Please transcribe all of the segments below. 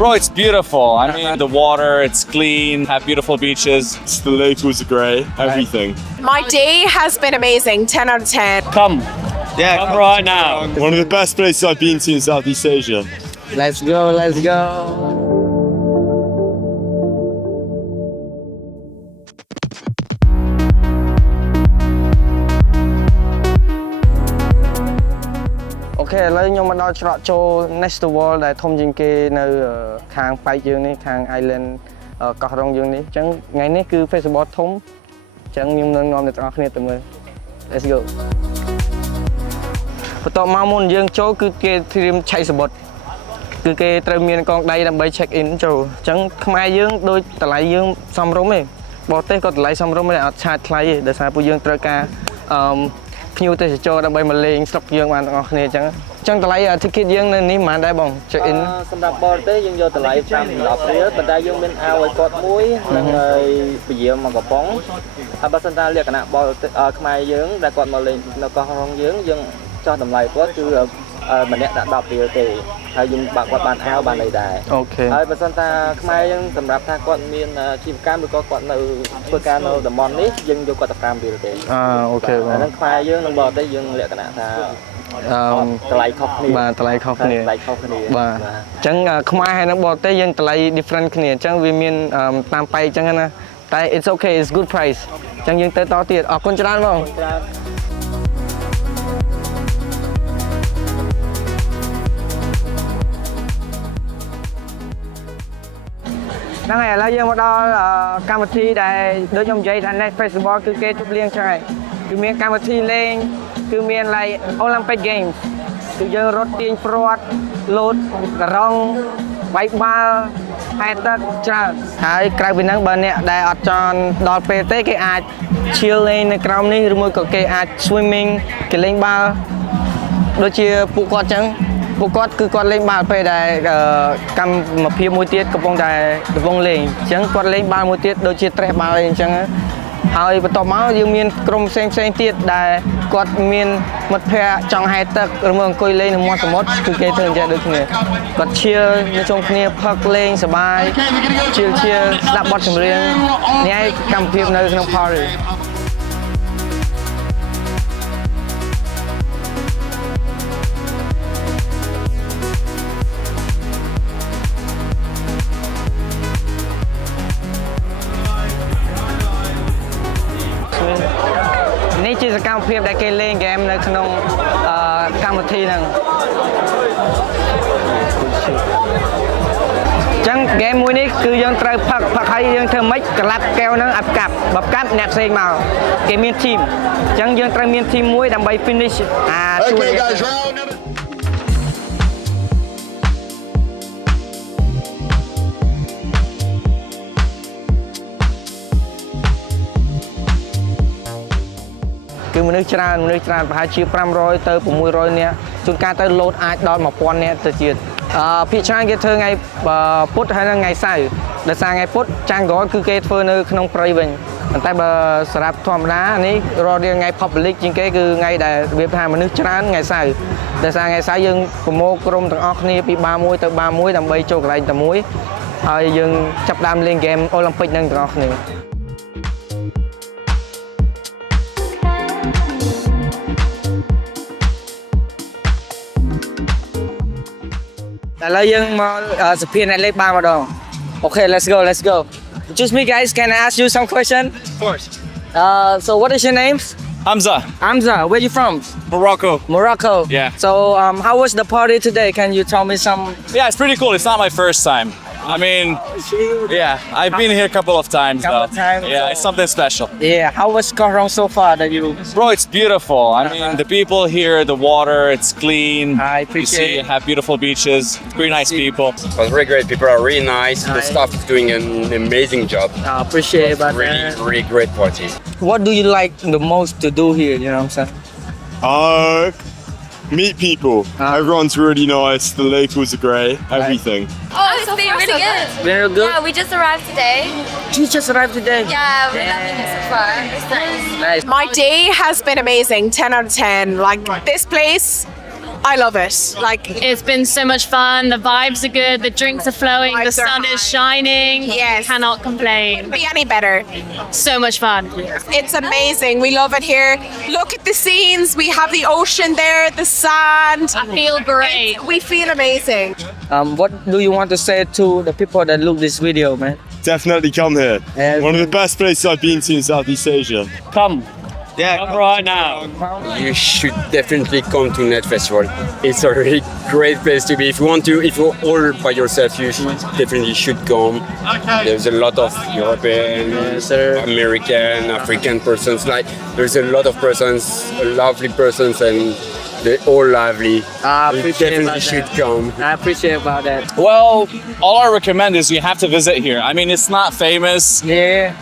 Bro, it's beautiful. I mean, the water, it's clean, have beautiful beaches. The locals are great, everything. My day has been amazing, 10 out of 10. Come. Yeah, Come right now. One of the best places I've been to in Southeast Asia. Let's go, let's go. Okay, ឥឡូវខ្ញុំមកដល់ច្រកចូល Festival ដែលធំជាងគេនៅខាងប៉ែកយើងនេះខាង Island កោះរ៉ុងយើងនេះអញ្ចឹងថ្ងៃនេះគឺ Festival ធំអញ្ចឹងខ្ញុំនឹងនាំអ្នកទាំងអស់គ្នាទៅមើល Let's go បន្ទាប់មកមុនយើងចូលគឺគេត្រៀមឆៃសមុទ្រគឺគេត្រូវមានកងដៃដើម្បី check in ចូលអញ្ចឹងខ្មែរយើងដូចតម្លៃយើងសមរម្យទេបរទេសក៏តម្លៃសមរម្យដែរអត់ឆាតថ្លៃទេដោយសារពួកយើងត្រូវការភ្ញៀវទេសចរដើម្បីមកលេងស្រុកយើងបានទាំងអស់គ្នាអញ្ចឹងតម្លៃ ticket យើងនៅនេះប៉ុន្មានដែរបង check in សម្រាប់បរទេសយើងយកតម្លៃ5 10រៀលប៉ុន្តែយើងមានអាវឲ្យគាត់មួយនិងហើយពយាមកកំប៉ុងហើយបើសិនតាលក្ខណៈបរទេសខ្មែរយើងដែលគាត់មកលេងនៅកោះរ៉ុងយើងចោះតម្លៃគាត់គឺម្នាក់ដាក់10រៀលទេហើយយើងបាក់គាត់បានអាវបានអីដែរអូខេហើយបើសិនតាខ្មែរយើងសម្រាប់ថាគាត់មានជីវកម្មឬក៏គាត់នៅធ្វើការនៅតំបន់នេះយើងយកគាត់ទៅ5រៀលទេអូខេបងហ្នឹងខ្មែរយើងនិងបរទេសយើងលក្ខណៈថាតម្លៃខុសគ្នាបាទតម្លៃខុសគ្នាតម្លៃខុសគ្នាបាទអញ្ចឹងខ្មែរហើយនៅបរទេសយើងតម្លៃ different គ្នាអញ្ចឹងវាមានតាមប៉ែកអញ្ចឹងណាតែ it's okay it's good price អញ្ចឹងយើងទៅតទៀតអរគុណច្រើនបងហ្នឹងហើយឥឡូវយើងមកដល់កម្មវិធីដែលដូចខ្ញុំនិយាយថា Next Festival គឺគេជប់លៀងចឹងហើយគឺមានកម្មវិធីលេងគឺមាន like Olympic Games គឺយើងរត់ទាញព្រ័ត្រលោតការ៉ុងវាយបាល់ហែលទឹកច្រើនហើយក្រៅពីហ្នឹងបើអ្នកដែលអត់ចង់ដល់ពេលទេគេអាច chill លេងនៅក្រោមនេះឬមួយក៏គេអាច swimming គេលេងបាល់ដូចជាពួកគាត់ចឹងពួកគាត់គឺគាត់លេងបាល់ពេលដែលកម្មវិធីមួយទៀតកំពុងលេងអញ្ចឹងគាត់លេងបាល់មួយទៀតដូចជាត្រេះបាល់អីអញ្ចឹងហើយបន្ទាប់មកយើងមានក្រុមផ្សេងទៀតដែលគាត់មានមិត្តភ័ក្តិចង់ហែលទឹកឬមកអង្គុយលេងនៅមាត់សមុទ្រគឺគេធ្វើអញ្ចឹងដូចគ្នាគាត់ chill នៅជុំគ្នាផឹកលេងសប្បាយ chill ស្ដាប់បទចម្រៀងនេះឯងកម្មវិធីនៅក្នុង partyនេះជាសកម្មភាពដែលគេលេងហ្គេមនៅក្នុងកម្មវិធីហ្នឹងអញ្ចឹងហ្គេមមួយនេះគឺយើងត្រូវផឹកហើយយើងធ្វើម៉េចក្លាប់កែវហ្នឹងឲ្យផ្កាប់បើផ្កាប់អ្នកផ្សេងមកគេមានធីមអញ្ចឹងយើងត្រូវមានធីមមួយដើម្បី finish ជួយគឺមនុស្សច្រើនប្រហែលជា500ទៅ600នាក់ជួនកាលទៅលោតអាចដល់1000នាក់ទៅទៀតភាគច្រើនគេធ្វើថ្ងៃពុធហើយនិងថ្ងៃសៅរ៍ដោយសារថ្ងៃពុធចាំងកគឺគេធ្វើនៅក្នុងព្រៃវិញប៉ុន្តែបើសម្រាប់ធម្មតានេះរាល់ថ្ងៃ public ជាងគេគឺថ្ងៃដែលរបៀបថាមនុស្សច្រើនថ្ងៃសៅរ៍ដោយសារថ្ងៃសៅរ៍យើងប្រមូលក្រុមទាំងអស់គ្នាពីបារមួយទៅបារមួយដើម្បីចូលកន្លែងតែមួយហើយយើងចាប់ដើមលេងហ្គេមអូឡ িম্প ិកនឹងទាំងអស់គ្នាឥឡូវយើងមកសភាអ្នកលេខបានម្ដង Okay, let's go. Just me guys, can I ask you some question? Of course. So what is your name? Hamza. Where you from? Morocco. Yeah. So how was the party today? Can you tell me some? Yeah, it's pretty cool. It's not my first time. I mean, yeah, I've been here a couple of times. Yeah, it's something special. Yeah, how was Koh Rong so far that you? Bro, it's beautiful. I mean, the people here, the water, it's clean. I appreciate it. Have beautiful beaches. Pretty nice people. It was really great. People are really nice. The staff is doing an amazing job. I appreciate it. Really great party. What do you like the most to do here? You know what I'm saying? Meet people. Everyone's really nice. The locals are great. Everything. Oh, it's been really good. Very good. Yeah, we just arrived today. You just arrived today. Yeah, we're loving it so far. It's nice. My day has been amazing, 10 out of 10. Like this place, I love it. Like, It's been so much fun. The vibes are good. The drinks are flowing. The Vibes are sun high. is shining. Yes. Cannot complain. be any better. So much fun. It's amazing. We love it here. Look at the scenes. We have the ocean there, the sand. I feel great. We feel amazing. What do you want to say to the people that look this video, man? Definitely come here. Yeah. One of the best places I've been to in Southeast Asia. Come. Yeah. Right now. You should definitely come to Net Festival. It's a really great place to be. If you're all by yourself, you definitely should come. There's a lot of European, American, African persons. Like there's a lot of persons, lovely persons, and they're all lovely. I You appreciate definitely about should that. come. I appreciate about that. Well, all I recommend is you have to visit here. I mean, it's not famous Yeah.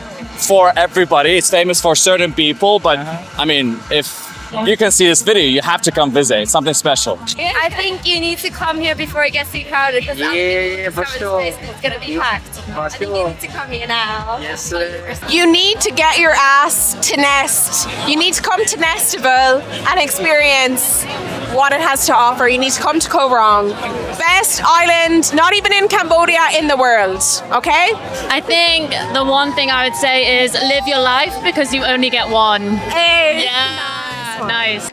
for everybody. It's famous for certain people, but I mean, if you can see this video, you have to come visit. It's something special. I think you need to come here before it gets too crowded because Yeah, for sure. it's going to be packed. I think you need to come here now. Yes, sir. You need to get your ass to Nest. You need to come to Nestival and experience what it has to offer. You need to come to Koh Rong. Best island, not even in Cambodia, in the world. Okay? I think the one thing I would say is live your life because you only get one. Hey. Yeah. Nice.